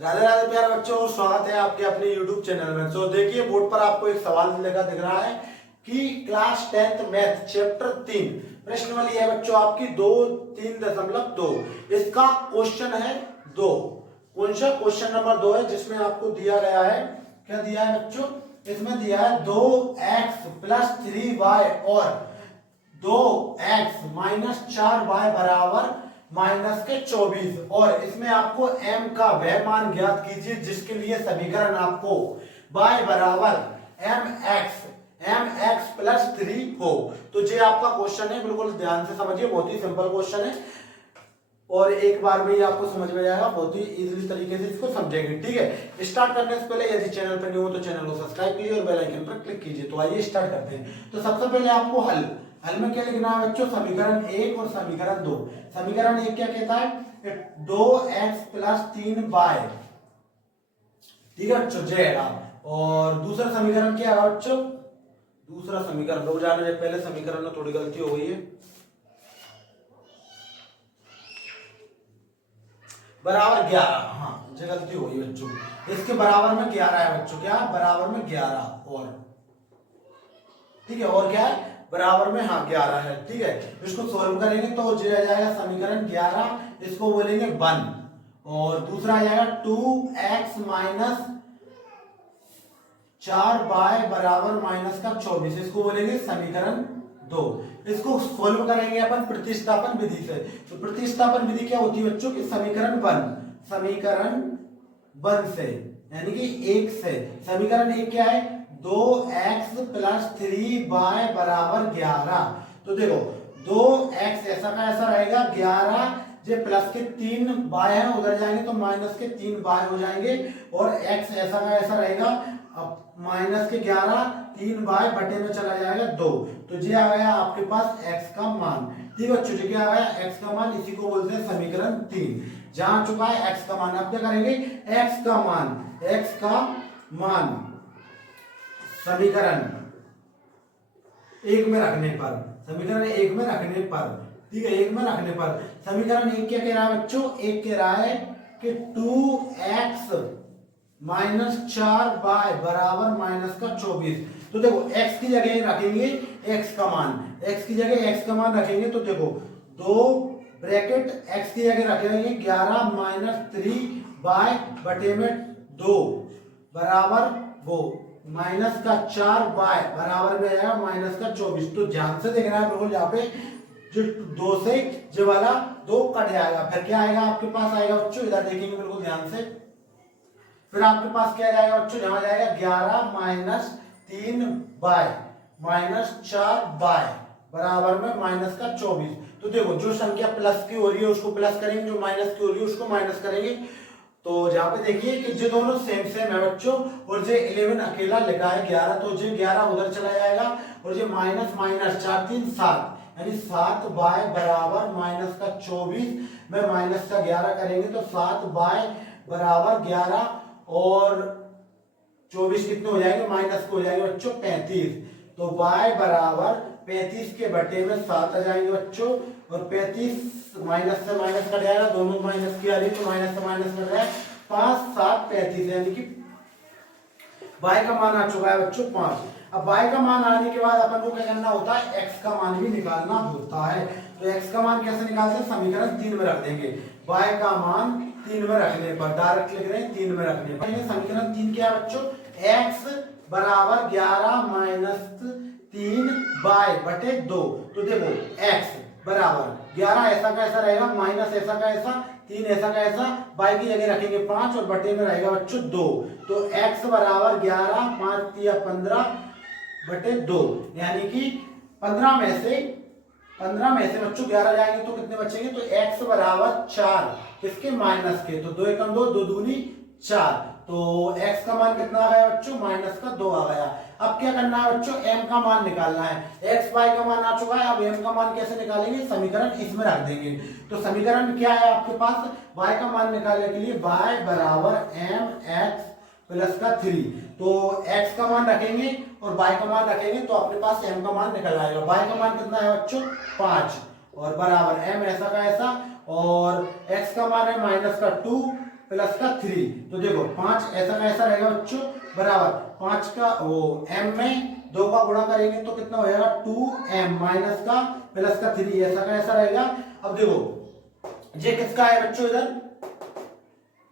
राधे राधे प्यारे बच्चों, स्वागत है आपके अपने YouTube चैनल में। तो देखिए बोर्ड पर आपको एक सवाल लिखा दिख रहा है कि क्लास 10th मैथ चैप्टर 3 प्रश्न वाली है बच्चों आपकी 2.3.2। इसका क्वेश्चन है 2। कौन सा क्वेश्चन नंबर 2 है जिसमें आपको दिया गया है, क्या दिया है बच्चों, इसमें दिया है 2x + 3y और 2x - 4y बराबर -24 और इसमें आपको m का वह मान ज्ञात कीजिए जिसके लिए समीकरण आपको y बराबर mx + 3 हो। तो ये आपका क्वेश्चन है, बिल्कुल ध्यान से समझिए, बहुत ही सिंपल क्वेश्चन है और एक बार में ही आपको समझ में जाएगा, बहुत ही इजीली तरीके से इसको समझेंगे। ठीक है, स्टार्ट करने से पहले यदि चैनल पर न्यू हो तो चैनल को सब्सक्राइब कीजिए और बेल आइकन पर क्लिक कीजिए। तो आइए स्टार्ट करते हैं। तो सबसे पहले आपको हल में क्या लिखना है बच्चों, समीकरण 1 और समीकरण 2। समीकरण 1 क्या कहता है, 2x + 3y, ठीक है बच्चों, जय। और दूसरा समीकरण क्या है बच्चों, दूसरा समीकरण रुक जाने से पहले समीकरण में थोड़ी गलती हो गई है, बराबर 11। हाँ ये गलती हो गई बच्चों, इसके बराबर में 11 है बच्चों, क्या बराबर में 11 और, ठीक है, और क्या है बराबर में, हाँ 11 है। ठीक है, इसको सॉल्व करेंगे तो हो जाएगा समीकरण 11, इसको बोलेंगे 1 और दूसरा आ जाएगा 2x - 4y बराबर -24, इसको बोलेंगे समीकरण 2। इसको सॉल्व करेंगे अपन प्रतिस्थापन विधि से। तो प्रतिस्थापन विधि क्या होती है बच्चों की, समीकरण 1 से यानी कि 1 से। समीकरण 1 क्या है, 2x + 3y बराबर 11। तो देखो 2x ऐसा का ऐसा रहेगा, 11 जो प्लस के 3 y है उधर जाएंगे तो माइनस के 3 y हो जाएंगे और x ऐसा का ऐसा रहेगा, अब माइनस के 11 3 y बटे में चला जाएगा 2। तो ये आ गया आपके पास x का मान। ठीक है बच्चों, ये क्या आ गया x का मान, इसी को बोलते हैं समीकरण 3। जहां चुका है x का मान, अब क्या करेंगे, x का मान समीकरण 1 में रखने पर, समीकरण 1 में रखने पर, ठीक है, 1 में रखने पर समीकरण 1 क्या कह रहा है बच्चों, 1 कह रहा है कि 2x - 4y बराबर -24। तो देखो x की जगह रखेंगे x का मान, x की जगह x का मान रखेंगे तो देखो 2 ब्रैकेट x की जगह रखेंगे 11 - 3y बटे में 2 बराबर वो -4y बराबर में आएगा -24। तो ध्यान से देखना है बिल्कुल, यहाँ पे जो 2 से जो वाला 2 कट जाएगा, फिर क्या आएगा आपके पास, आएगा बच्चों इधर देखेंगे बिल्कुल ध्यान से, फिर आपके पास क्या जाएगा बच्चों, जहां जाएगा 11 - 3y -4y बराबर में -24। तो देखो जो संख्या प्लस की हो रही है उसको प्लस करेंगे, जो माइनस की हो रही है उसको माइनस करेंगे। तो जहां पे देखिए कि जो दोनों सेम सेम है बच्चों, और जो 11 अकेला लिखा है 11, तो जो 11 उधर चला जाएगा और जो माइनस 4 3 7 यानी 7y बराबर -24 में -11 करेंगे तो 7y बराबर 11 और 24 कितने हो जाएंगे, माइनस को हो जाएंगे बच्चों 35। तो y बराबर 35 के बटे में 7 आ जाएंगे बच्चों, और 35 माइनस से माइनस कट जाएगा, दोनों माइनस की आ रही तो माइनस से माइनस कट जाएगा, 5 7 35 यानी कि y का मान आ चुका है बच्चों 5। अब y का मान आने के बाद अपन को क्या करना होता है, x का मान भी निकालना होता है। तो x का मान कैसे निकालते हैं, समीकरण 3 में रख देंगे, y का मान 3 में रखने पर, डायरेक्ट लिख रहे हैं 3 में रखने पर। समीकरण 3 क्या है बच्चों, x बराबर 11 - 3y बटे 2। तो देखो x बराबर 11 ऐसा का ऐसा रहेगा, माइनस ऐसा का ऐसा, 3 ऐसा का ऐसा, y की जगह रखेंगे 5 और बटे में रहेगा बच्चों 2। तो x बराबर 11 5 या 15 बटे 2 यानी कि 15 में से बच्चों 11 जाएंगे तो कितने बचेंगे, तो x बराबर 4 किसके, माइनस के, तो 2 एकम 2 2 दूनी 4। तो x का मान कितना आ गया बच्चों, -2 आ गया। अब क्या करना है बच्चों, m का मान निकालना है, x y का मान आ चुका है, अब m का मान कैसे निकालेंगे, समीकरण इसमें रख देंगे। तो समीकरण क्या है आपके पास, y का मान निकालने के लिए y बराबर mx + 3, तो x का मान रखेंगे और y का मान रखेंगे तो अपने पास m का मान निकल आएगा। y का मान कितना है बच्चों, 5 और बराबर m ऐसा का ऐसा, और x का मान है -2 प्लस का 3। तो देखो 5 ऐसा का ऐसा रहेगा बच्चों बराबर 5 का वो m में 2 का गुणा करेंगे तो कितना हो जाएगा 2m माइनस का प्लस का 3 ऐसा का ऐसा रहेगा। अब देखो ये किसका है बच्चों इधर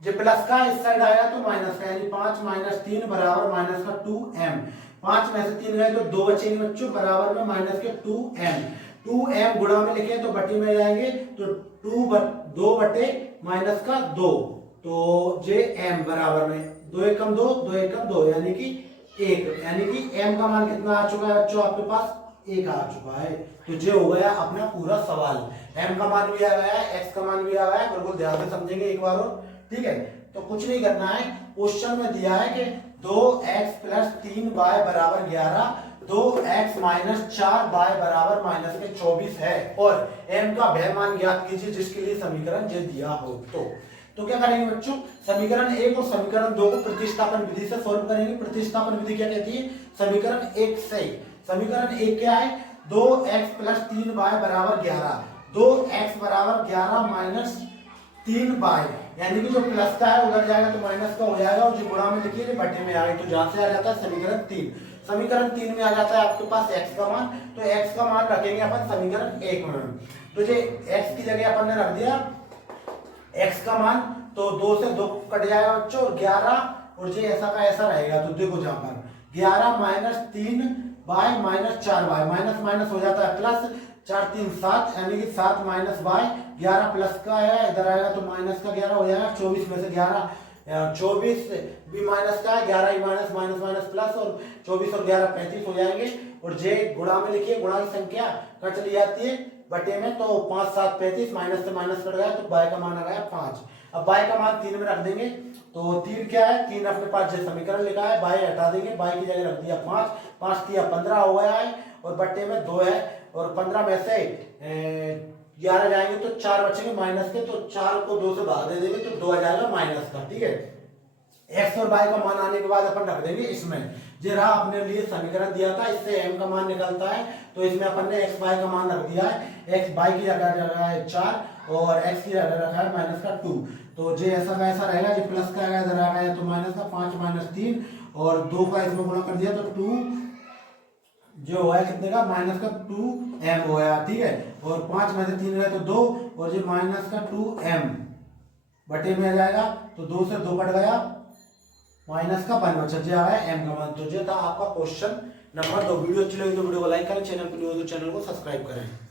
जो प्लस का इस साइड आया तो माइनस का यानी 5 माइनस 3 बराबर माइनस का 2m। 5 में से 3 गए तो 2 बचेंगे बच्चों बराबर में माइनस के 2m गुणा में लिखे तो बटी में जाएंगे तो 2 बटे माइनस का 2 तो जे m बराबर में 2 एकम 2 2 एकम 2 यानी कि 1 यानी कि m का मान कितना आ चुका है बच्चों आपके पास 1 आ चुका है। तो ये हो गया अपना पूरा सवाल। m का मान भी आ गया है x का मान भी आ गया है, बिल्कुल ध्यान से समझेंगे एक बार और। ठीक है तो कुछ नहीं करना है, क्वेश्चन में दिया है कि 2x प्लस 3y बराबर 11 2x माइनस 4y बराबर माइनस के 24 है और m का वह मान ज्ञात कीजिए जिसके लिए समीकरण ये दिया हो। तो क्या करेंगे बच्चों समीकरण 1 और समीकरण 2 को प्रतिस्थापन विधि से सॉल्व करेंगे। प्रतिस्थापन विधि क्या कहती है समीकरण 1 से। समीकरण 1 क्या है 2x प्लस 3y बराबर 11 2x बराबर 11 माइनस 3y यानी कि जो प्लस का है उधर जाएगा तो माइनस का हो जाएगा और जो गुणा में लिखिए बटे में आएगा तो जहां से आ जाता है समीकरण 3। समीकरण 3 में आ जाता है आपके पास x का मान तो x का मान रखेंगे अपन समीकरण 1 में। तो ये x की जगह अपन ने रख दिया x का मान तो 2 से 2 कट जाएगा बच्चों और 11 और ये ऐसा का ऐसा रहेगा। तो देखो जहां पर 11 minus 3y minus 4y minus minus हो जाता है प्लस 4 3 7 यानी कि 7 माइनस y 11 प्लस का है इधर आएगा तो माइनस का 11 हो जाएगा 24 में से 11 24 भी माइनस का है 11 ही माइनस माइनस माइनस प्लस और 24 और 11 35 हो जाएंगे और जे गुणा में लिखिए गुणा की संख्या कट चली जाती है बटे में तो 5 7 35 माइनस से माइनस कट गया तो y का मान आ गया 5। अब y का मान 3 में रख देंगे तो 3 क्या है 3 अपने पास जो समीकरण लिखा है y हटा देंगे y की जगह रख दिया 5 5 3 15 हो गया है और बटे में 2 है और 15 में से 11 जाएंगे तो 4 बचेंगे माइनस के तो 4 को 2 से भाग दे देंगे तो 2 आ जाएगा माइनस का। ठीक है x और y का मान आने के बाद अपन रख देंगे इसमें जो रहा अपने लिए समीकरण दिया था इससे m का मान निकलता है तो इसमें अपन ने x y का मान रख दिया है x y की जगह रखा है 4 और x की जगह रखा है माइनस का 2 तो जो ऐसा का ऐसा रहेगा जो प्लस का आएगा इधर आ गया तो माइनस का 5 माइनस 3 और 2 का इसमें गुणा कर दिया तो 2 जो हुआ कितने का माइनस का 2m हो गया। ठीक है और 5 में से 3 गए तो 2 और जो माइनस का 2m बटे में आ जाएगा तो 2 से 2 कट गया माइनस का 5 बचा जो आया m का मान। तो ये था आपका क्वेश्चन नंबर 2। वीडियो अच्छी लगी तो वीडियो को लाइक करें, चैनल पर न्यू हो तो चैनल को सब्सक्राइब करें।